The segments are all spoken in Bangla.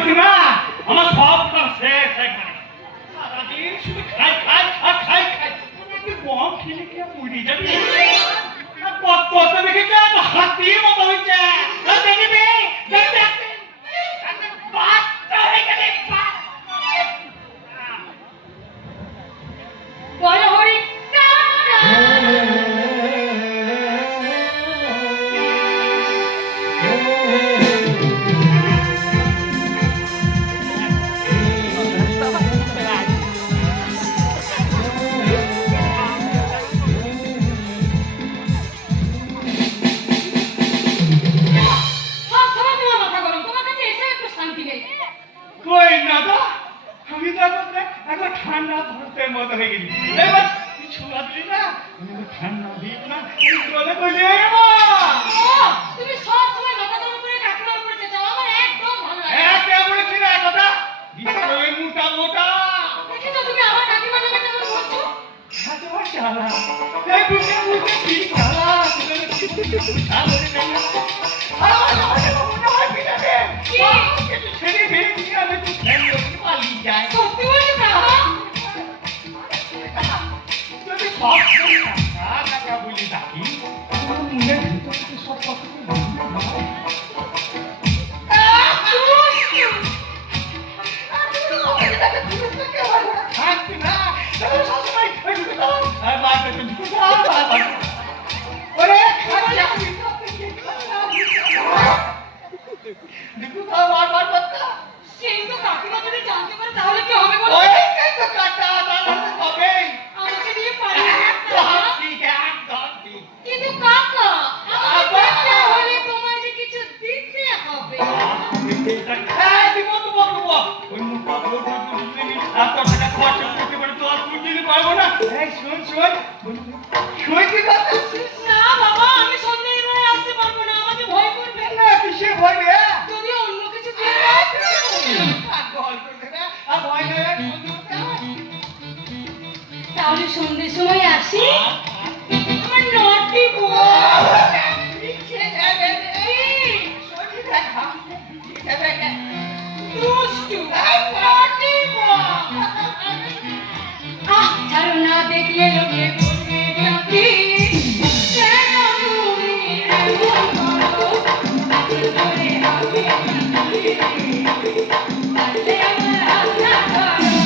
বলছি না আমার সবটা শেষ একবার সারাদিন শুধু খাই খাই আর খাই খাই তুই কম খেলে কি আর মরে যাবি কত দেখেছে হাতির মতো হয়েছে দেখবি বাচ্চা হয়ে গেলে বড় হরি কই না দা আমি তো এখন ঠান্ডা ধরতে মতো হয়ে গেছি এবার তুই ছোড়া দিলি না আমি তো ঠান্ডা দিই না তুই বলে বলি তুমি সব সময় মাথা গরম করে কাকিমার উপরে চেঁচাও আমার একদম ভালো লাগে না কে বলেছি না কথা বিশয় মোটা মোটা দেখি তো তুমি আমার কাকিমা নামে কেমন বলছো হাতে ভাই চালা এই বুকে বুকে কি চালা তোদের কি চালা সত্যি বলছো কাকা যদি সব টাকা বলি ডাকি তোমার মনের ভিতর থেকে সব কথা থাকবে না সবসময় ওরে দেখো তা বারবার করতে সেই তো কাকিমা যদি জানতে পারে তাহলে কি হবে বলো ওই তো কাটা তাহলে হবে আমাকে দিয়ে পারে কিন্তু কাকা আমার বাচ্চা হলে তোমায় যে কিছু দিতে হবে ওই মুখটা বলতে তুমি এত টাকা খরচ করতে পারে তো আর তুই দিতে পারবো না এই শোন শোন শোন কি কথা না বাবা আমি সন্ধ্যার বেলায় আসতে পারবো না আমাকে ভয় করবে না কিসে ভয় রে যদি অন্য কিছু দিয়ে পাগল করে না আর ভয় না তাহলে সন্ধ্যের সময় আসি আমার নটি বউ দুষ্টু নটি বউ ছাড়ো না দেখলে লোকে বলবে নাকি কেন তুমি এমন করো করে হবে পারলে আমার হাত না ধরো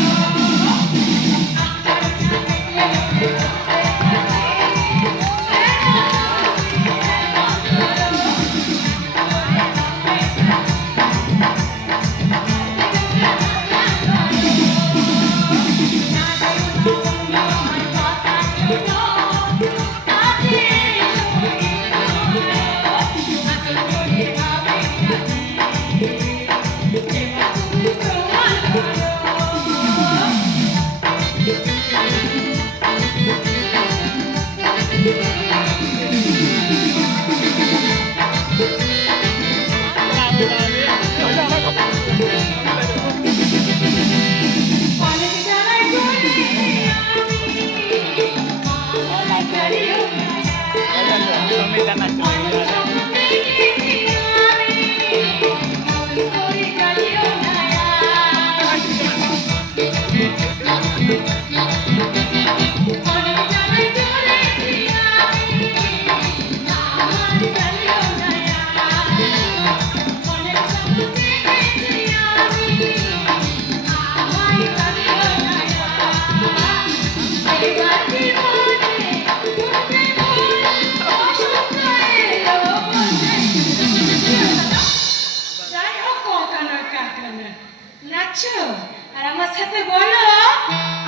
আর আমার সাথে বলো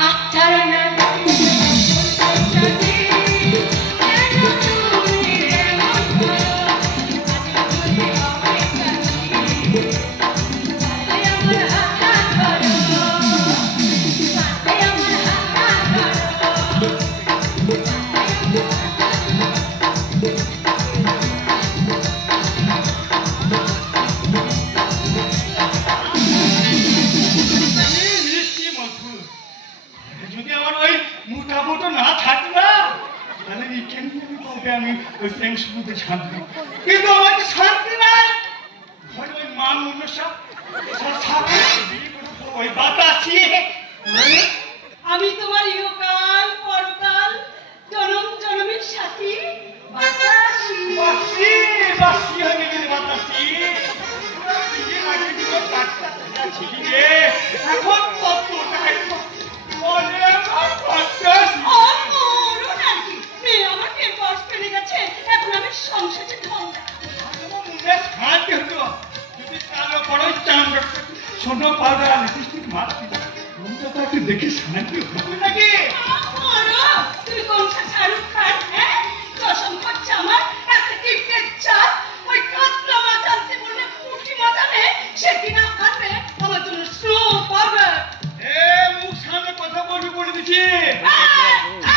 আচ্ছা না আমি ওই প্রেম শুরুতে শান্তি কিন্তু আমাকে শান্তি নাই ওই মান মনুষ্য সোনা পাউডার লিপস্টিক মারছি মনটা তো একটু দেখে শান্তি হতো নাকি বলো, তুমি কোনটা শাহরুখ খান? হ্যাঁ, কসম করছে আমার একটা টিকেট চাই। ওই কাতলা মাছ আনতে বললে পুঁটি মাছ আনে, সে কিনা আনবে আমার জন্য স্নো পাউডার। এ মুখ সামনে কথা বলবি বলে দিচ্ছি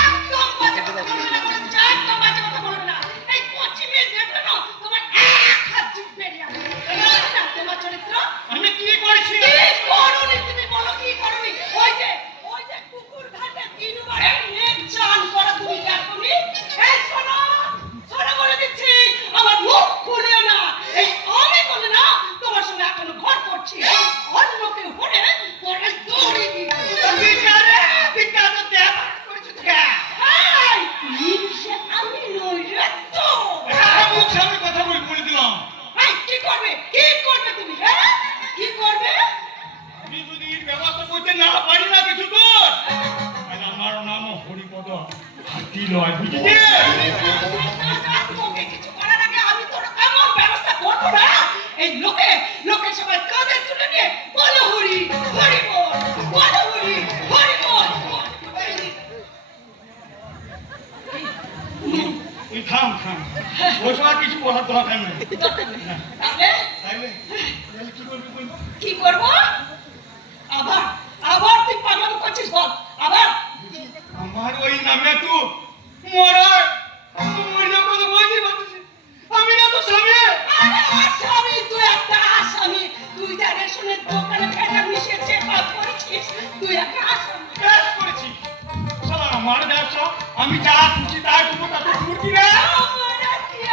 একদম বাজে কথা বলবে না, বলে দিচ্ছি, একদম বাজে কথা বলবে না। এই কচি মেয়ে দেখলে না, তোমার এক হাত জিভ বেরিয়ে আসবে। না, তোমার চরিত্র আমি কি করেছি কি করনি তুমি বলো, কি করনি? ওই যে কুকুর ঘাটে তিনবারে নেক চান করা তুমি দেখনি? এই শোনো, শোনো বলে দিচ্ছি, আমার মুখ খুলিও না। এই আমি বলে না, তোমার সঙ্গে এখনো ঘর করছি। অন্য কেউ হলে পরে দৌড়ে দিই। এই, নিমিষে আমি নই রে তো। মুখ সামনে কথা বলে দিলাম এই, কি করবে? কি করবে তুমি? হ্যাঁ? কি করবে? আমি যদি এর ব্যবস্থা করতে না পারি না কিছু তোর তাহলে আমার নাম হরিপদ হাতি লয় বুঝলি তোকে কিছু করার আগে আমি তোর এমন ব্যবস্থা করবো না, এই লোকে সবাই কাঁধে তুলে নিয়ে বলো হরি হরি বল, বলো হরি হরি বল। তুই থাম ওসব আর কিছু বলার দরকার নেই তাহলে তাইলে কি করবি বলবো কি করবো? আবার তুই পাগল করছিস, বল আবার। আমার ওই নামে তুই মরার কথা বলছিস আমি না তো স্বামী আরে আসামি, তুই একটা আসামি। তুই যা রেশনের দোকানে ফেটা মিশিয়ে চেক আউট করেছিস, তুই একটা আসামি। কাজ করেছি শালা আমার ব্যবসা আমি যা খুশি তাই করবো তাতে মূর্তি রে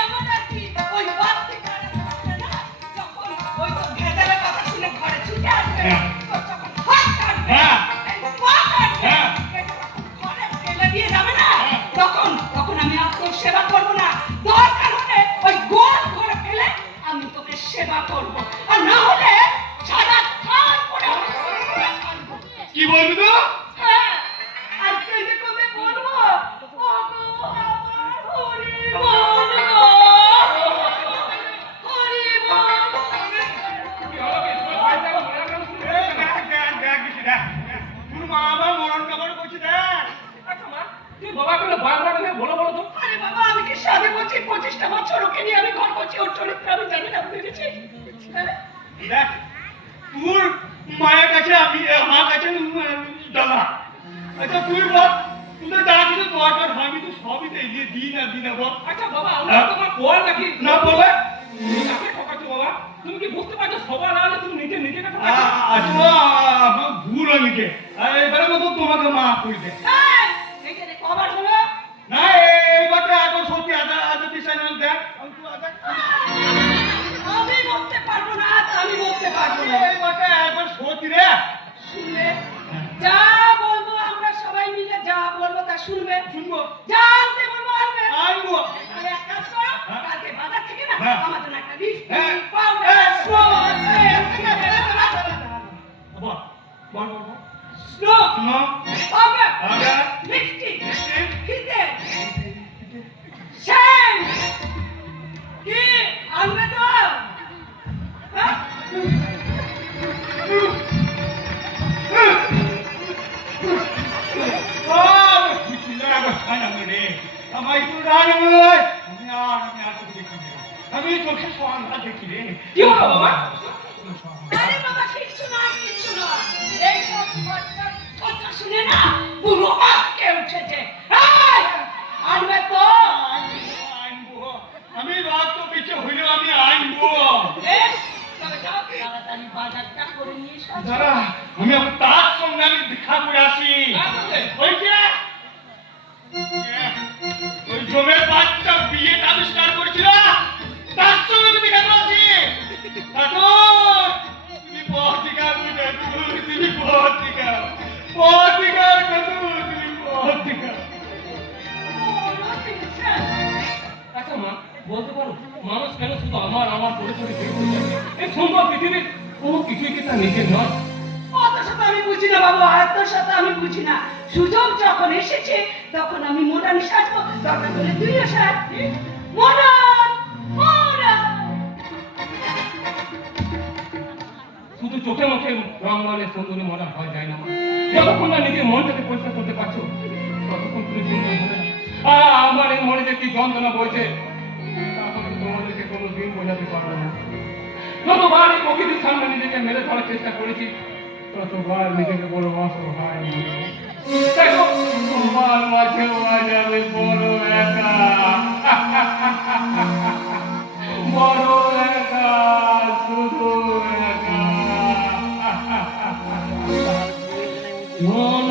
আমার আর কি, ওই বাড়তি কাটা থাকবে না, যখন ওই তো ভেজালের কথা শুনে ঘরে ছুটে আসবে, হ্যাঁ। তোর যখন হাত কাটবে, হ্যাঁ। এই পা কাটবে, হ্যাঁ। এই যখন ঘরে ফেলে দিয়ে যাবে না, হ্যাঁ। তখন আমি আর তোর সেবা করবো না। দরকার হলে ওই গোল করে ফেলে আমি তোকে সেবা করবো, আর না হলে সারা থান করে আমি তোকে ছাড়বো। কি বলবি তো হ্যাঁ, আজকে যে কবে বলবো, ওগো আমার হরি বল গো, হরি বল। তোর মা আমার মরণ কাপড় করছি দেখ আরে বাবা, আমি কি সাধে বলছি, 25টা বছর ওকে নিয়ে আমি ঘর করছি, ওর চরিত্র আমি জানি না, বুঝেছি? হ্যাঁ? দেখ তোর মায়ের কাছে আমি আমার কাছে দাদা আচ্ছা তুই বল তুই যা কিছু দরকার হয় আমি তো সবই তো এগিয়ে দিই না বল আচ্ছা বাবা, আমরা তোমার বল নাকি? না বলে কাকে ঠকাচ্ছো বাবা? তুমি কি বুঝতে পারছো সবার আগে তুমি নিজেকে ঠকাচ্ছো? আচ্ছা আমার ভুল হয়েছে এবারে মতো তোমাকে মাফ করে দে এই, এই যে রে, কবার হলো? না এইবারটা এখন সত্যি আদা বিষয় না দেখ আমি তো আদা আমি বলতে পারবো না, আমি বলতে পারবো না। এইবারটা একবার সত্যি রে শুনবে, যা বলবো আমরা সবাই মিলে যা বলবো তা শুনবে, শুনবো যা আনতে বলবো আনবে। আনবো তাহলে এক কাজ করো, হ্যাঁ। কালকে বাজার থেকে না হ্যাঁ। আমার জন্য একটা হ্যাঁ। লিপস্টিক, পাউডার, স্নো, বল বল বল স্নো, শুনো পাউডার, আগে লিপস্টিক, ফিতে, শ্যাম, কি আনবে তো? হ্যাঁ? আমি চোখে সন্ধ্যা দেখি রে কি হলো বাবা? আরে বাবা, কিচ্ছু না, কিচ্ছু না। এইসব কথা শুনে না পুরো আটকে উঠেছে। এই, আনবে তো? আমি রক্ত পিছু হইলেও আমি আনবো বেশ, তবে যাও, তাড়াতাড়ি বাজারটা করে নিয়ে এসো। দাদা আমি আবার তার সঙ্গে আমি দেখা করে আসি কার সঙ্গে? ওই যে ওই জমের বাচ্চা বিয়েটা আবিষ্কার করেছিল তার সঙ্গে তুমি কেন আছি কাকু তুমি পথিকা বুঝে তুমি পথিকা কাকু তুমি পথিকা ওরা তিনশো। আচ্ছা মা, বলতে পারো মানুষ কেন শুধু আমার করে দেখতে চায়? এই সম্ভব পৃথিবীর কোনো কিছুই কি তার নিজের নয়? অত শত আমি বুঝি না বাবু, এত শত আমি বুঝি না। সুযোগ যখন এসেছে তখন আমি মডার্ন সাজবো, দরকার হলে তুইও সাজ। Modern modern. শুধু চোখে মুখে রঙমানের সুন্দরী মনে হয় যায় না মা। যতক্ষণ না নিজের মনটাকে পরিষ্কার করতে পারছো ততক্ষণ তুমি চিন্তা হবে না। আমার এই মনে যে কি যন্ত্রণা বইছে তাহলে তোমাদেরকে কোনোদিন বোঝাতে পারবো না। যতবার এই প্রকৃতির সামনে নিজেকে মেরে ধরার চেষ্টা করেছি ততবার নিজেকে বড় অসহায় মনে হয়। দেখো তোমার মাঝে মাঝে আমি বড় একা, বড় একা, শুধু একা। মন